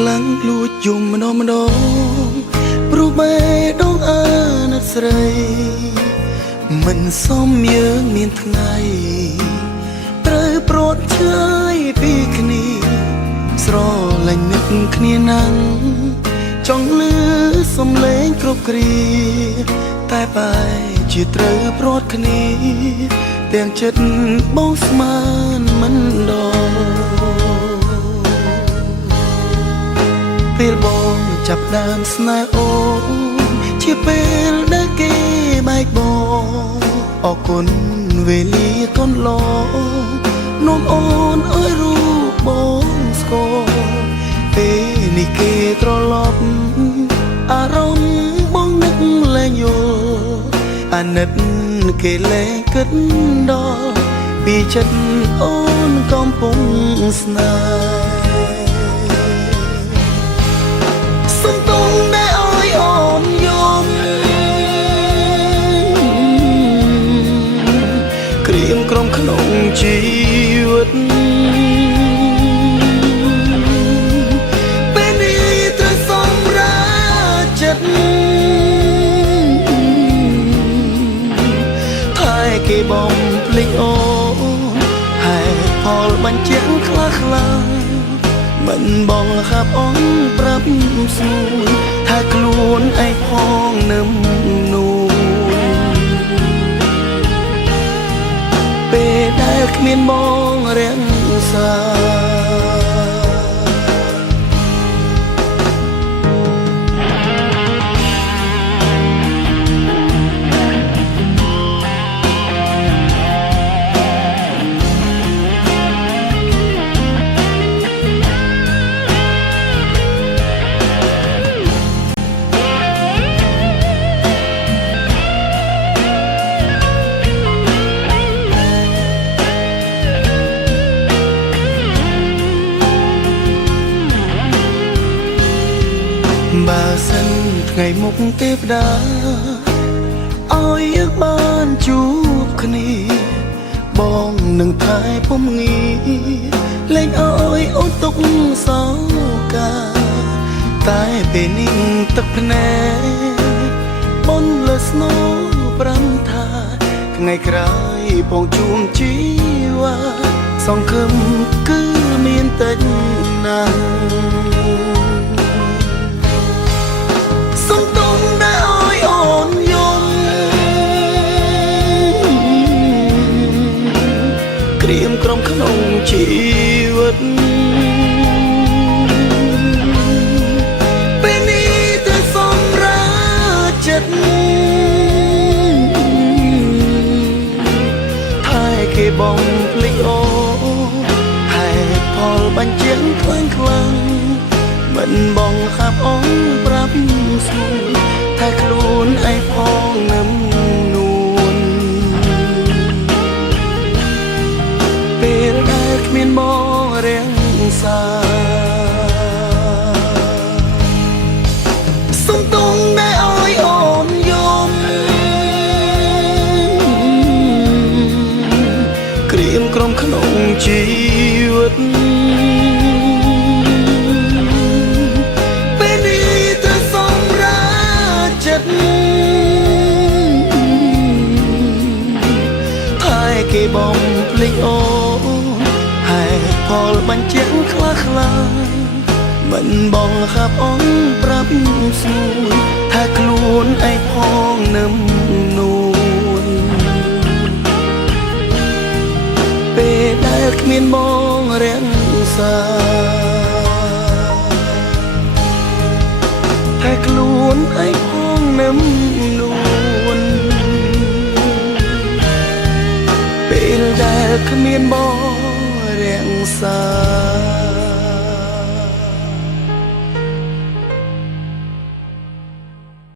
ខ្លាំងលួចយំម្ដងព្រោះបែដងអាណិតស្រីមិនសមយើងមានថ្ងៃត្រូវប្រត់ឆ្ងាយពីគ្នាស្រលាញ់នឹកគ្នាណាំងចង់លឺសំឡេងគ្រប់គ្រាតែបែជាត្រូវប្រត់គ្នាទាំងចិត្តបងស្មានមិនដល់ពេលបងចាប់ដើមស្នេហ៍អូនជាពេលដែលគេបែកបងអរគុណវេលាកូនឡងនាំអូនអើយរូបបងស្គាល់ពេលនេះគេត្រឡប់អារម្មណ៍បងនឹកលែងយល់អាណិតគេលែងគិតដល់ពីចិត្តអូនកំពុងស្នេហ៍សុំទងដែលអើយអូនយំក្រៀមក្រំក្នុងជីវិតពេលនេះត្រូវសម្រាប់ចិត្តតែគេបំភ្លេចអូនហេតុផលបញ្ជាក់ខ្លះមិនបងខាប់អូនប្រាប់សួរថាខ្លួនឯងផងនឹមនោះពេលដែលគ្មានបងរាំងសាបើសិនថ្ងៃមុខទេវតាឲ្យយើងបានជួបគ្នាបងនឹងថែពំងាលែងឲ្យអូនទុកសោកាតែពេលនេះទឹកភ្នែកបុនលើស្នូប្រាំថាថ្ងៃក្រោយបងជួបជីវ៉ាសង្ឃឹមគឺមានតិចណាស់ក្រៀមក្រំក្នុងជីវិតពេលនេះត្រូវសម្រាប់ចិត្តតែគេបំភ្លេចអូហេតុផលបញ្ជាក់ខ្លាំងមិនបងខាប់អូនប្រាប់សួរថាខ្លួនឯងផងនឹមពេលដែលគ្មានបងរាំងសាសុំទងដែលឲ្យអូនយំក្រៀមក្រំក្នុងជីវិតពេលនេះត្រូវសម្រាប់ចិត្តតែគេបំភ្លេចអូហេតុផលបញ្ជាក់ខ្លះមិនបងខាប់អូនប្រាប់សួរថាខ្លួនឯងផងនឹមនួនពេលដែលគ្មានបងរាំងសាតែខ្លួនឯងផងនឹមនួនពេលដែលគ្មានបងរាំងសា